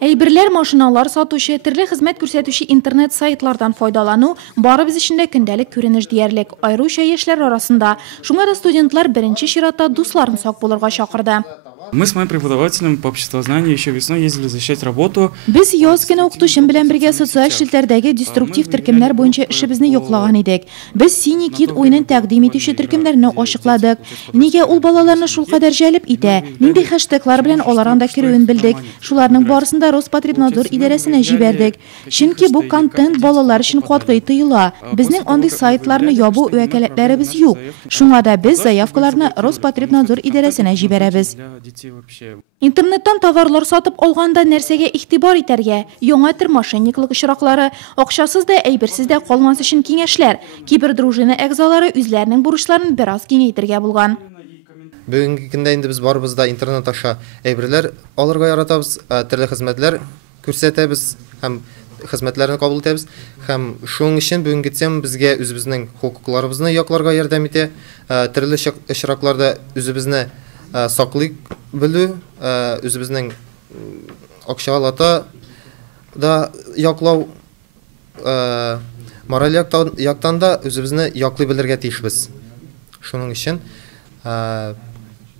Әйберләр, машиналар сатучы, төрле хезмәт күрсәтүче интернет сайтлардан файдалану барыбыз өчен дә көндәлек күренеш диярлек, аеруча яшьләр арасында. Шуңа да студентлар беренче чиратта дусларын сак булырга чакырды. Мы с моим преподавателем по обществознанию еще весной ездили защищать работу. Без яз көне укытучым белән бергә социаль челтәрдәге деструктив төркемнәр буенча эшебезне йоклаган идек. Без синий кит уенын тәкъдим итүче төркемнәрне ачыкладык. Нигә ул балаларны шул кадәр җәлеп итә? Нинди хэштеглар белән алар анда керүен белдек. Шуларның барысын да Роспотребнадзор идарәсенә җибәрдек. Чөнки бу контент балалар өчен катгый тыела. Безнең андый сайтларны ябу вәкаләтләребез юк. Шуңа да без заявкаларны Роспотребнадзор идарәсенә җибәрәбез. Интернеттан товарлар сатып алганда нәрсәгә игътибар итәргә? Яңа төр мошенниклык очраклары, акчасыз да әйберсез дә калмас өчен киңәшләр. Кибердружина әгъзалары үзләренең бурычларын бераз киңәйтергә булган. Бүгенге көндә инде без барыбыз да интернет аша әйберләр алырга яратабыз, төрле хезмәтләр күрсәтәбез һәм хезмәтләрне кабул итәбез. Һәм шуның өчен бүгенге тема безгә үзебезнең хокукларыбызны якларга ярдәм итә. Төрле очракларда үзебезне саклык белү, үзебезнең акчалата да яклау, мораль яктан да үзебезне яклый белергә тиешбез. Шуның өчен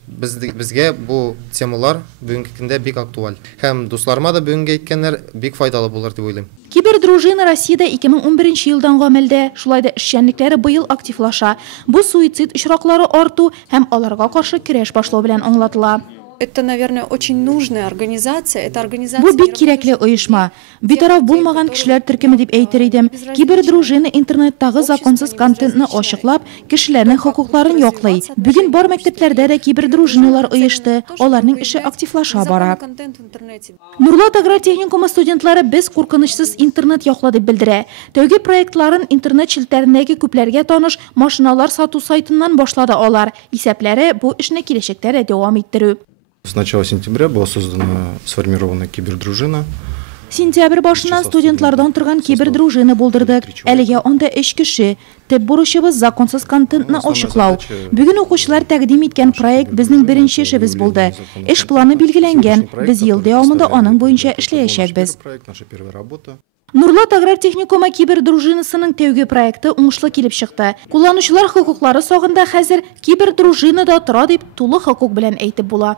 безгә бу темалар бүгенге көндә бик актуаль. Һәм дусларыма да бүгенге әйткәннәр бик файдалы булыр дип уйлыйм. Кибердружина Россиядә 2011 елдан гамәлдә, шулай да эшчәнлекләре быел активлаша. Бу суицид очраклары арту һәм аларга каршы көрәш башлау белән аңлатыла. Это, наверное, очень нужная организация. Это организация. Бу бик кирәкле оешма. Битараф булмаган кешеләр төркеме дип әйтер идем. Кибердружина интернеттагы законсыз контентны ачыклап, кешеләрнең хокукларын яклый. Бүген бар мәктәпләрдә дә кибердружиналар оешты. Аларның эше активлаша бара. Нурлат аграр техникумы студентлары без куркынычсыз интернет якла дип белдерә. Тәүге проектларын интернет челтәрендәге күпләргә таныш машиналар сату сайтыннан башлады алар. Исәпләре бу эшне киләчәктә дә дәвам иттерү. С начала сентября была сформирована кибердружина. Сентябрь башыннан студентлардан торган кибердружина булдырдык. Әлегә анда 3 кеше. Төп бурычыбыз законсыз контентны ачыклау. Бүген укучылар тәкъдим иткән проект безнең беренче эшебез булды. Эш планы билгеләнгән. Без ел дәвамында аның буенча эшләячәкбез. Нурлат аграр техникумы кибердружинасының тәүге проекты уңышлы килеп чыкты. Кулланучылар хокуклары сагында хәзер кибердружинада тора дип тулы хокук белән әйтеп була.